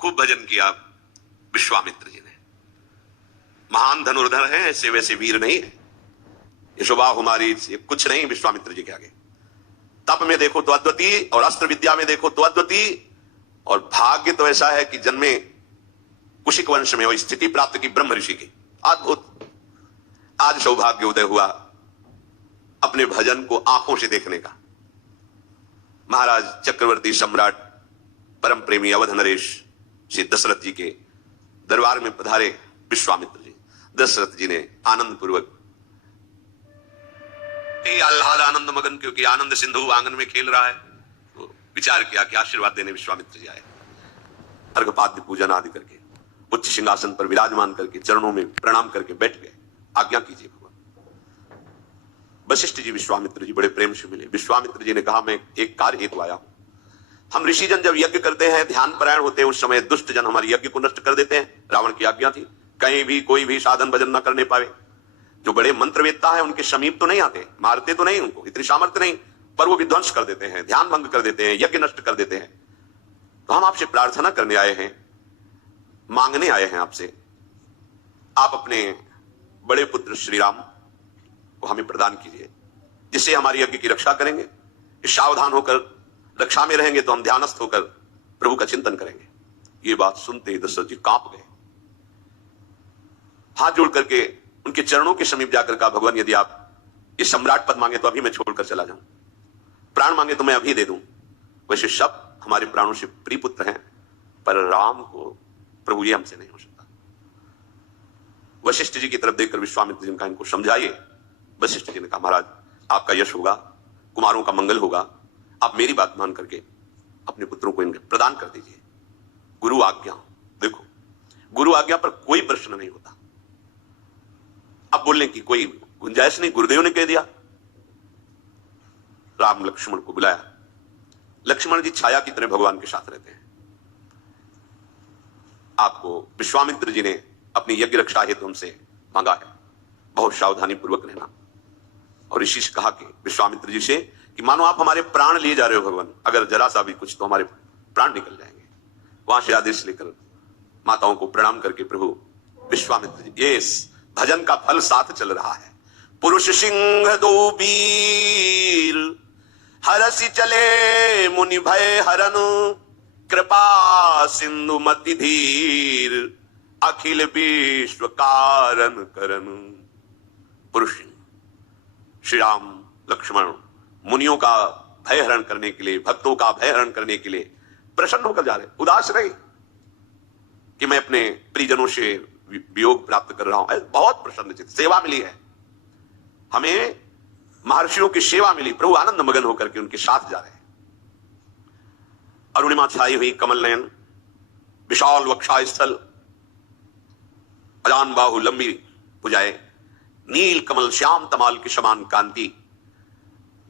खूब भजन किया विश्वामित्र जी ने। महान धनुर्धर है, ऐसे वैसे वीर नहीं है, यशोबा हमारी कुछ नहीं विश्वामित्र जी के आगे। तप में देखो तो अद्वितीय, और अस्त्र विद्या में देखो तो अद्वितीय, और भाग्य तो ऐसा है कि जन्मे कुशिक वंश में और स्थिति प्राप्त की ब्रह्म ऋषि की। अद्भुत। आज सौभाग्य उदय हुआ अपने भजन को आंखों से देखने का। महाराज चक्रवर्ती सम्राट परम प्रेमी अवध नरेश श्री दशरथ जी के दरबार में पधारे विश्वामित्र जी। दशरथ जी ने आनंद पूर्वक आह्लाद आनंद मगन, क्योंकि आनंद सिंधु आंगन में खेल रहा है, तो विचार किया कि आशीर्वाद देने विश्वामित्र जी आए। अर्घपाद्य पूजन आदि करके उच्च सिंहासन पर विराजमान करके चरणों में प्रणाम करके बैठ गए। आज्ञा कीजिए भगवान। वशिष्ठ जी विश्वामित्र जी बड़े प्रेम से मिले। विश्वामित्र जी ने कहा, मैं एक कार्य हेतु आया हूं। हम ऋषिजन जब यज्ञ करते हैं, ध्यान परायण होते हैं, उस समय दुष्ट जन हमारे यज्ञ को नष्ट कर देते हैं। रावण की आज्ञा थी कहीं भी कोई भी साधन भजन न करने पावे। जो बड़े मंत्रवेत्ता है उनके समीप तो नहीं आते, मारते तो नहीं, उनको इतनी सामर्थ्य नहीं, पर वो विध्वंस कर देते हैं, ध्यान भंग कर देते हैं, यज्ञ नष्ट कर देते हैं। तो हम आपसे प्रार्थना करने आए हैं, मांगने आए हैं आपसे, आप अपने बड़े पुत्र श्री राम को हमें प्रदान कीजिए, जिससे हमारी यज्ञ की रक्षा करेंगे। सावधान होकर रक्षा में रहेंगे तो हम ध्यानस्थ होकर प्रभु का चिंतन करेंगे। ये बात सुनते ही दशरथ जी कांप गए। हाथ जोड़ करके उनके चरणों के समीप जाकर कहा, भगवान यदि आप इस सम्राट पद मांगे तो अभी मैं छोड़कर चला जाऊं, प्राण मांगे तो मैं अभी दे दूं। वैसे सब हमारे प्राणों से प्रिय पुत्र हैं, पर राम को प्रभु ये हमसे नहीं हो सकता। वशिष्ठ जी की तरफ देखकर विश्वामित्र जी ने कहा, इनको समझाइए। वशिष्ठ जी ने कहा, महाराज आपका यश होगा, कुमारों का मंगल होगा, आप मेरी बात मान करके अपने पुत्रों को इनके प्रदान कर दीजिए। गुरु आज्ञा, देखो गुरु आज्ञा पर कोई प्रश्न नहीं होता। अब बोलने की कोई गुंजाइश नहीं, गुरुदेव ने कह दिया। राम लक्ष्मण को बुलाया। लक्ष्मण जी छाया की तरह भगवान के साथ रहते हैं। आपको विश्वामित्र जी ने अपनी यज्ञ रक्षा हेतु हमसे मांगा है, बहुत सावधानी पूर्वक रहना। और ऋषि से कहा कि विश्वामित्र जी से कि मानो आप हमारे प्राण लिए जा रहे हो भगवान, अगर जरा सा भी कुछ तो हमारे प्राण निकल जाएंगे। वहां से आदेश लेकर माताओं को प्रणाम करके प्रभु विश्वामित्र जी, ये भजन का फल साथ चल रहा है। पुरुष सिंह दो वीर, हरसि चले मुनि भय हरन, कृपा सिंधु मति धीर, अखिल विश्व कारण करन। पुरुष सिंह श्री राम लक्ष्मण मुनियों का भय हरण करने के लिए, भक्तों का भय हरण करने के लिए प्रसन्न होकर जा रहे, उदास नहीं कि मैं अपने परिजनों से वियोग प्राप्त कर रहा हूं। बहुत प्रसन्नचित सेवा मिली है हमें, महर्षियों की सेवा मिली। प्रभु आनंद मगन होकर के उनके साथ जा रहे हैं। अरुणिमा छाई हुई कमल नयन, विशाल वक्षा स्थल, अजान बाहु लंबी भुजाएं, नील कमल श्याम तमाल के समान कांति,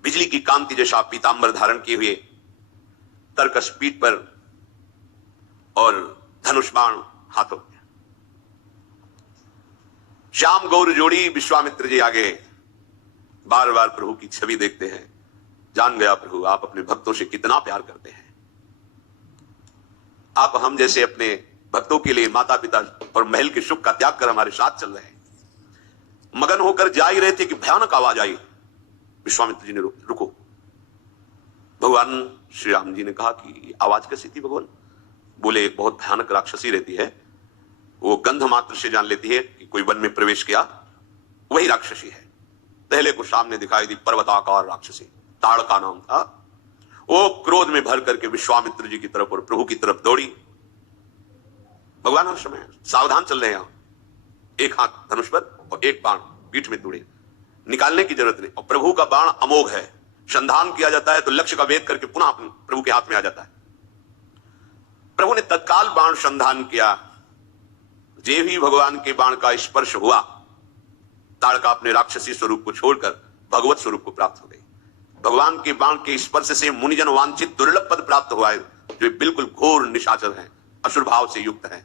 बिजली की कांति जैसा पीतांबर धारण किए हुए, तरकस पीठ पर और धनुष बाण हाथों में। श्याम गौर जोड़ी विश्वामित्र जी आगे बार बार प्रभु की छवि देखते हैं। जान गया प्रभु आप अपने भक्तों से कितना प्यार करते हैं। आप हम जैसे अपने भक्तों के लिए माता पिता और महल के सुख का त्याग कर हमारे साथ चल रहे हैं। मगन होकर जा ही रहे थे कि भयानक आवाज आई। विश्वामित्र जी ने रुको। भगवान श्री राम जी ने कहा कि आवाज कैसी थी भगवान? बोले एक बहुत भयानक राक्षसी रहती है, वो गंध मात्र से जान लेती है कि कोई वन में प्रवेश किया, वही राक्षसी है। पहले को सामने दिखाई दी पर्वताकार राक्षसी, ताड़का नाम था। वो क्रोध में भर करके विश्वामित्र जी की तरफ और प्रभु की तरफ दौड़ी। भगवान हर समय सावधान चल रहे हैं, एक हाथ धनुष पर और एक बाण पीठ में दूड़े, निकालने की जरूरत नहीं। और प्रभु का बाण अमोघ है, संधान किया जाता है तो लक्ष्य का भेद करके पुनः प्रभु के हाथ में आ जाता है। प्रभु ने तत्काल बाण संधान किया। जे भी भगवान के बाण का स्पर्श हुआ, ताड़का अपने राक्षसी स्वरूप को छोड़कर भगवत स्वरूप को प्राप्त हो गई। भगवान के बाण के स्पर्श से मुनिजन वांछित दुर्लभ पद प्राप्त हुआ है, जो बिल्कुल घोर निशाचर है, असुर भाव से युक्त है।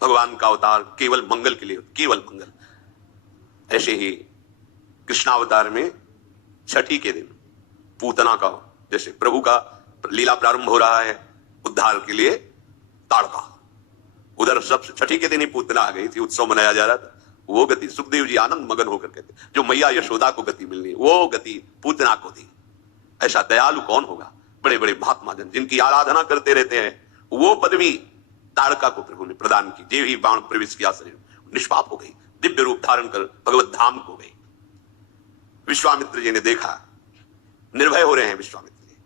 भगवान का अवतार केवल मंगल के लिए, केवल मंगल। ऐसे ही कृष्णावतार में छठी के दिन पूतना का, जैसे प्रभु का लीला प्रारंभ हो रहा है उद्धार के लिए, ताड़का। उधर सबसे छठी के दिन ही पूतना आ गई थी, उत्सव मनाया जा रहा था। वो गति सुखदेव जी आनंद मगन होकर कहते, जो मैया यशोदा को गति मिलनी वो गति पूतना को दी। ऐसा दयालु कौन होगा? बड़े बड़े महात्मा जन जिनकी आराधना करते रहते हैं, वो पदवी ताड़का को प्रभु ने प्रदान की। जे ही बाण प्रवेश किया शरीर, निष्पाप हो गई, दिव्य रूप धारण कर भगवत धाम को गई। विश्वामित्र जी ने देखा, निर्भय हो रहे हैं विश्वामित्र जी,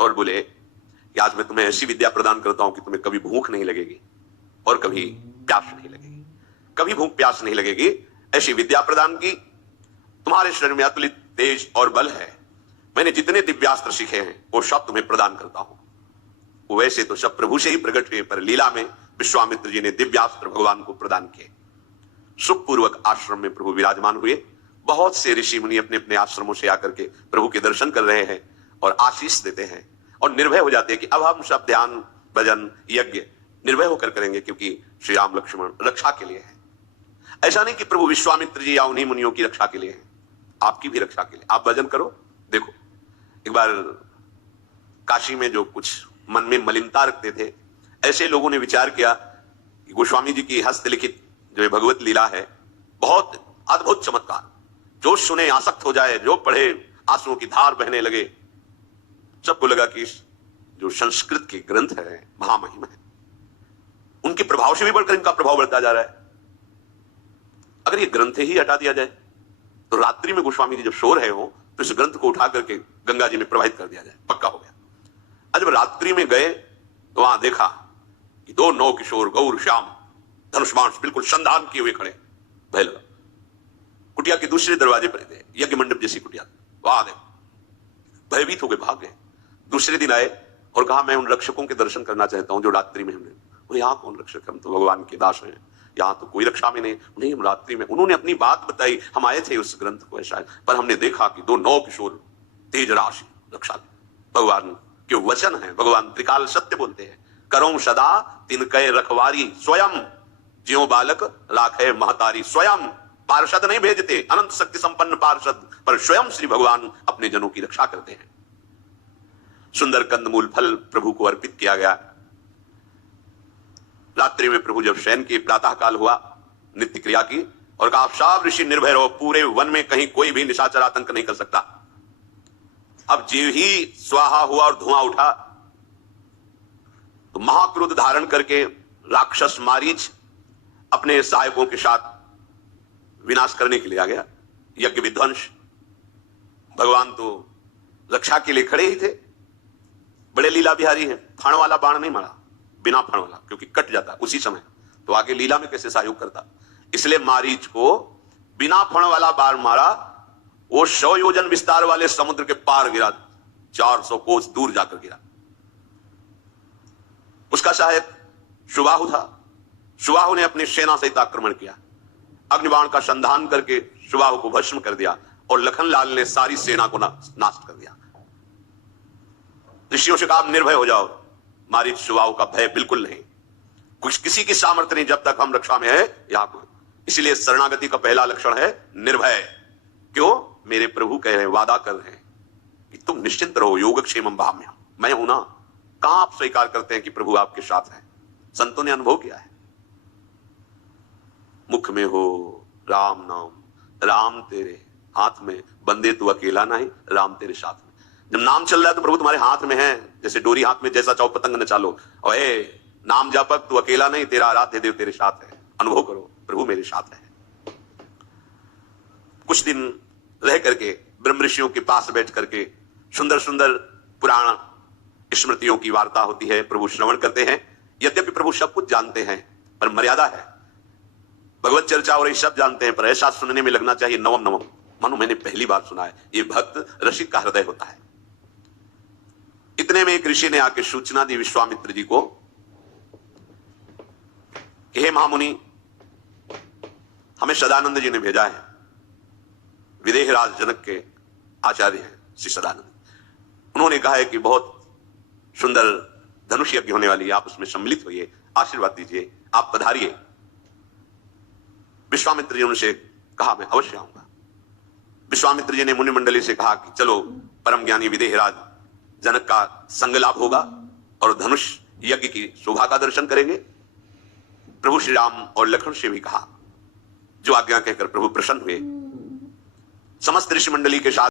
और बोले कि आज मैं तुम्हें ऐसी विद्या प्रदान करता हूं कि तुम्हें कभी भूख नहीं लगेगी और कभी प्यास नहीं लगेगी। कभी भूख प्यास नहीं लगेगी, ऐसी विद्या प्रदान की। तुम्हारे शरीर में अतुलित तेज और बल है। मैंने जितने दिव्यास्त्र सीखे हैं वो सब तुम्हें प्रदान करता हूं। वैसे तो सब प्रभु से ही प्रकट हुए, पर लीला में विश्वामित्र जी ने दिव्यास्त्र भगवान को प्रदान किए। सुखपूर्वक आश्रम में प्रभु विराजमान हुए। बहुत से ऋषि मुनि अपने अपने आश्रमों से आकर के प्रभु के दर्शन कर रहे हैं और आशीष देते हैं और निर्भय हो जाते हैं कि अब हम सब ध्यान भजन यज्ञ निर्भय होकर करेंगे, क्योंकि श्री राम लक्ष्मण रक्षा के लिए है। ऐसा नहीं कि प्रभु विश्वामित्र जी या उन्हीं मुनियों की रक्षा के लिए है, आपकी भी रक्षा के लिए। आप भजन करो। देखो, एक बार काशी में जो कुछ मन में मलिनता रखते थे, ऐसे लोगों ने विचार किया कि गोस्वामी जी की हस्तलिखित जो भगवत लीला है, बहुत अद्भुत चमत्कार, जो सुने आसक्त हो जाए, जो पढ़े आंसुओं की धार बहने लगे। सबको लगा कि जो संस्कृत के ग्रंथ है महामहिम है, उनके प्रभाव से भी बढ़कर इनका प्रभाव बढ़ता जा रहा है। अगर ये ग्रंथ ही हटा दिया जाए तो रात्रि में गोस्वामी जी जब सो रहे हो तो इस ग्रंथ को उठा करके गंगा जी में प्रवाहित कर दिया जाए, पक्का हो गया। आज जब रात्रि में गए तो वहां देखा कि दो नौ किशोर गौर श्याम धनुष बाण बिल्कुल संधान किए हुए खड़े। भय लगा। कुटिया के दूसरे दरवाजे पर थे, यज्ञ मंडप जैसी कुटिया, वहां देखो भयभीत हो गए, भाग गए। दूसरे दिन आए और कहा मैं उन रक्षकों के दर्शन करना चाहता हूं जो रात्रि में हमने। यहाँ कौन रक्षक, हम तो भगवान के दास हैं, यहाँ तो कोई रक्षा में नहीं, हम रात्रि में। उन्होंने अपनी बात बताई, हम आए थे उस ग्रंथ को ऐसा, पर हमने देखा कि दो नौ किशोर तेज राशि रक्षा। भगवान के वचन है, भगवान त्रिकाल सत्य बोलते हैं। करो सदा तिनके रखवारी, स्वयं ज्यों बालक राखे महतारी। स्वयं पार्षद नहीं भेजते, अनंत शक्ति संपन्न पार्षद, पर स्वयं श्री भगवान अपने जनों की रक्षा करते हैं। सुंदर कंदमूल फल प्रभु को अर्पित किया गया। रात्रि में प्रभु जब शयन की, प्रातः काल हुआ, नित्य क्रिया की और कहा सब ऋषि निर्भय रहो, पूरे वन में कहीं कोई भी निशाचर आतंक नहीं कर सकता। अब जीव ही स्वाहा हुआ और धुआं उठा तो महाक्रोध धारण करके राक्षस मारीच अपने सहायकों के साथ विनाश करने के लिए आ गया। यज्ञ विध्वंस। भगवान तो रक्षा के लिए खड़े ही थे, बड़े लीला बिहारी हैं। फण वाला बाण नहीं मारा, बिना फण वाला, क्योंकि कट जाता उसी समय, तो आगे लीला में कैसे सहयोग करता। इसलिए मारीच को बिना फण वाला बाण मारा, वो 100 योजन विस्तार वाले समुद्र के पार गिरा, 400 कोस दूर जाकर गिरा। उसका सहायक सुबाहु था। सुबाहु ने अपनी सेना सहित आक्रमण किया, अग्निबाण का संधान करके सुबाहु को भस्म कर दिया और लखनलाल ने सारी सेना को नाश कर दिया। ऋषियों से कहा आप निर्भय हो जाओ, मारीच सुबाहु का भय बिल्कुल नहीं, कुछ किसी की सामर्थ्य नहीं जब तक हम रक्षा में है यहां को। इसलिए शरणागति का पहला लक्षण है निर्भय। क्यों? मेरे प्रभु कह रहे हैं, वादा कर रहे हैं कि तुम निश्चिंत रहो, योगक्षेमम भाम्यहम्, मैं हूं ना। कहां आप स्वीकार करते हैं कि प्रभु आपके साथ है? संतों ने अनुभव किया है। मुख में हो राम नाम, राम तेरे हाथ में, बंदे तू अकेला नहीं, राम तेरे साथ में। जब नाम चल रहा है तो प्रभु तुम्हारे हाथ में है, जैसे डोरी हाथ में, जैसा चाहो पतंग नचा लो। और नाम जापक तू अकेला नहीं, तेरा आराध्य देव तेरे साथ है। अनुभव करो, प्रभु मेरे साथ है। कुछ दिन रह करके ब्रह्म ऋषियों के पास बैठ करके सुंदर सुंदर पुराण स्मृतियों की वार्ता होती है, प्रभु श्रवण करते हैं। यद्यपि प्रभु सब कुछ जानते हैं पर मर्यादा है। भगवत चर्चा और ये सब जानते हैं, पर ऐसा सुनने में लगना चाहिए नवम नवम, मानो मैंने पहली बार सुना है। ये भक्त रसिक का हृदय होता है। इतने में एक ऋषि ने आके सूचना दी विश्वामित्र जी को कि हे महामुनि, हमें सदानंद जी ने भेजा है। विदेहराज जनक के आचार्य हैं श्री सदानंद। उन्होंने कहा है कि बहुत सुंदर धनुष यज्ञ होने वाली है, आप उसमें सम्मिलित होइए, आशीर्वाद दीजिए, आप पधारिए। विश्वामित्र जी उनसे कहा मैं अवश्य आऊंगा। विश्वामित्र जी ने मुनि मंडली से कहा कि चलो परम ज्ञानी विदेहराज जनक का संग लाभ होगा और धनुष यज्ञ की शोभा का दर्शन करेंगे। प्रभु श्री राम और लक्ष्मण से भी कहा, जो आज्ञा कहकर प्रभु प्रसन्न हुए। समस्त ऋषि मंडली के साथ